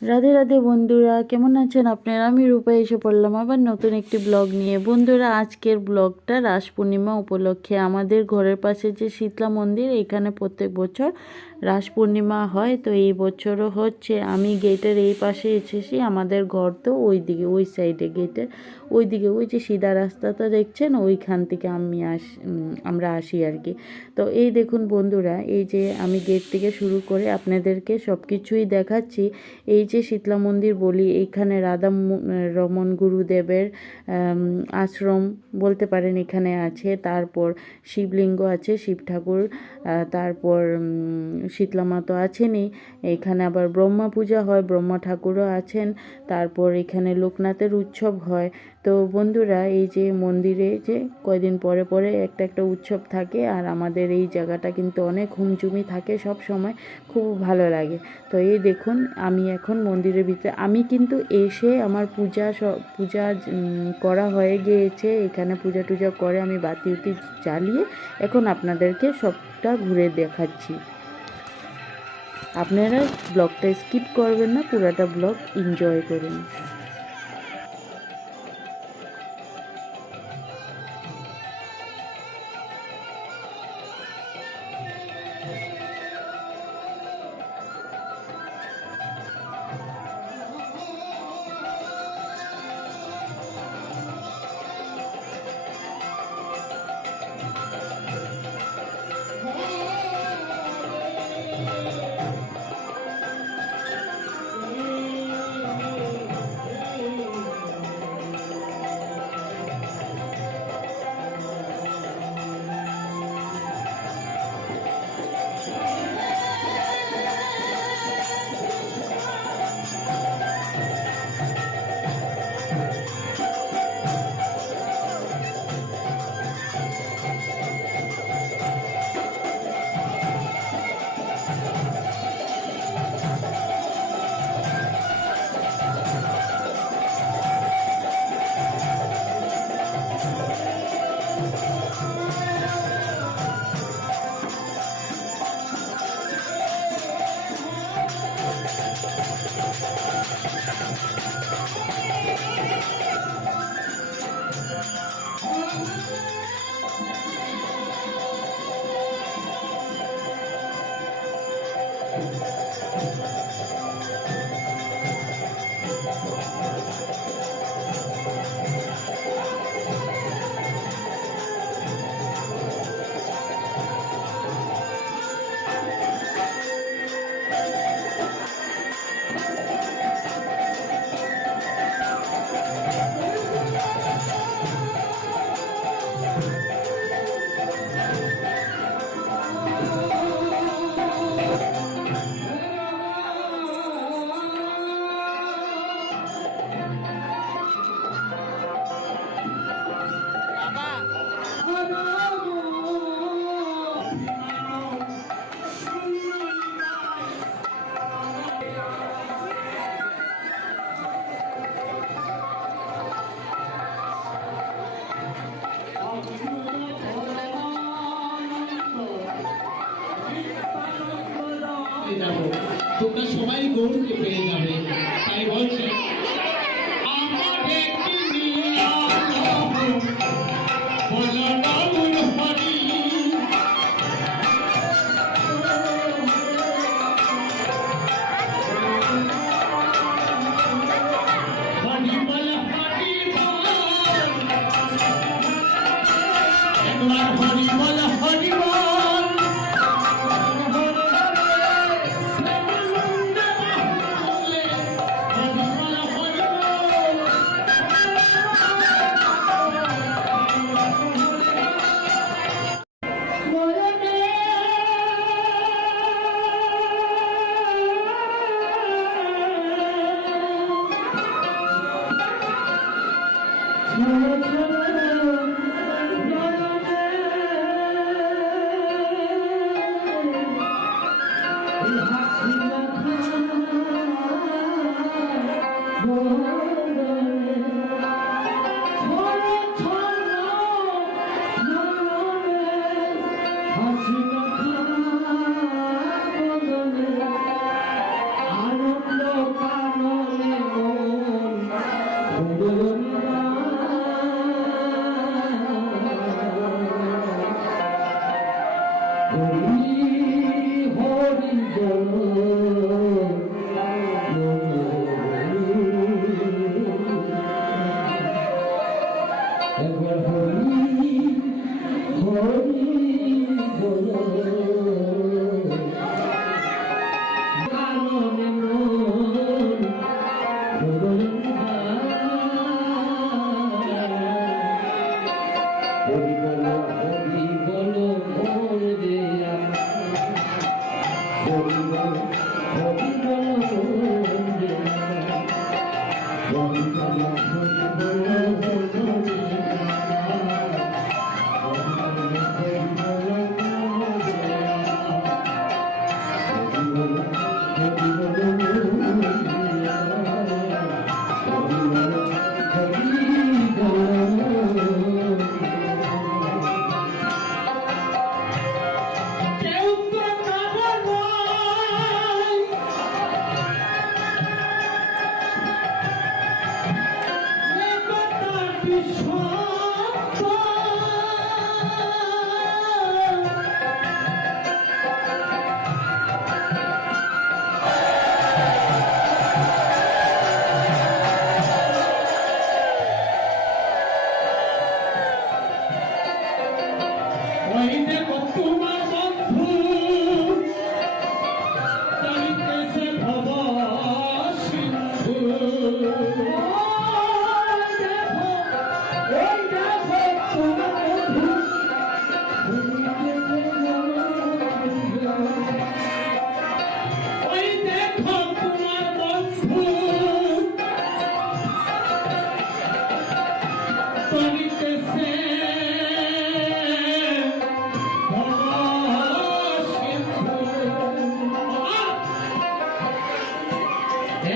রাধে রাধে বন্ধুরা, কেমন আছেন আপনারা? আমি রূপা এসে পড়লাম আবার নতুন একটি ব্লগ নিয়ে। বন্ধুরা, আজকের ব্লগটা রাস পূর্ণিমা উপলক্ষে। আমাদের ঘরের পাশে যে শীতলা মন্দির, এখানে প্রত্যেক বছর রাস পূর্ণিমা হয়। তো এই বছরও হচ্ছে। আমি গেটের এই পাশে এসেছি। আমাদের ঘর তো ওই দিকে, ওই সাইডে, গেটের ওই দিকে, ওই যে সিধা রাস্তাটা দেখছেন, ওইখান থেকে আমরা আসি আর কি। তো এই দেখুন বন্ধুরা, এই যে আমি গেট থেকে শুরু করে আপনাদেরকে সব কিছুই দেখাচ্ছি। এই যে শীতলা মন্দির বলি, এইখানে রমন গুরুদেবের আশ্রম বলতে পারেন এখানে আছে। তারপর শিবলিঙ্গ আছে, শিব ঠাকুর, তারপর শীতলা মা তো আছেনই। এখানে আবার ব্রহ্মা পূজা হয়, ব্রহ্মা ঠাকুরও আছেন। তারপর এখানে লোকনাথের উৎসব হয়। তো বন্ধুরা, এই যে মন্দিরে যে কয়দিন পরে পরে একটা একটা উৎসব থাকে, আর আমাদের এই জায়গাটা কিন্তু অনেক হুমঝুমি থাকে সব সময়, খুব ভালো লাগে। তো এই দেখুন, আমি এখন মন্দিরের ভিতরে, আমি কিন্তু এসে আমার পূজা করা হয়ে গিয়েছে। এখানে পূজা টুজা করে আমি বাতি উতি জ্বালিয়ে এখন আপনাদেরকে সবটা ঘুরে দেখাচ্ছি। আপনারা ব্লগটা স্কিপ করবেন না, পুরাটা ব্লগ এনজয় করুন। তোমরা সবাই গৌরকে পেয়ে যাবে, তাই বলছে আনন্দ কেউ তো কারো নয়, এ কথা বিশ্বস্ত। ওই দেখো তোমার বন্ধু চালিতেছে ভব সিন্ধু। ওই দেখো তোমার বন্ধু ওই দেখো তোমার বন্ধু চলিতেছে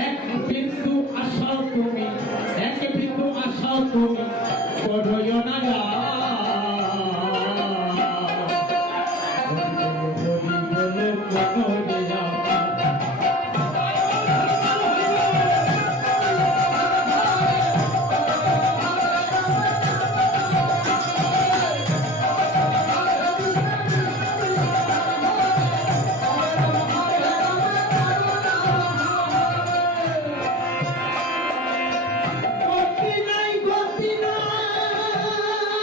এক বিন্দু আশাও তুমি, এক বিন্দু আশাও তুমি করো না গা। গতি নাই, গতি নাই,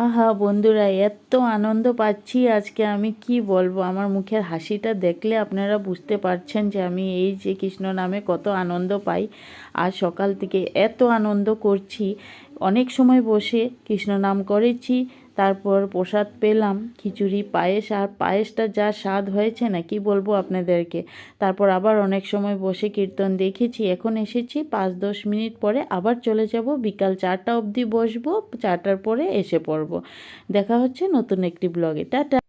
আহা বন্ধুরা, এত আনন্দ পাচ্ছি আজকে, আমি কি বলবো। আমার মুখের হাসিটা দেখলে আপনারা বুঝতে পারছেন যে আমি এই যে কৃষ্ণ নামে কত আনন্দ পাই। আর সকাল থেকে এত আনন্দ করছি, অনেক সময় বসে কৃষ্ণ নাম করেছি, তারপর প্রসাদ পেলাম খিচুড়ি পায়েস, আর পায়েসটা যা স্বাদ হয়েছে না কি বলবো আপনাদেরকে। তারপর আবার অনেক সময় বসে কীর্তন দেখেছি। এখন এসেছি 5-10 মিনিট পরে, আবার চলে যাব, বিকাল 4টা অবধি বসবো, 4টার পরে এসে পড়বো। দেখা হচ্ছে নতুন একটি ব্লগে। টাটা।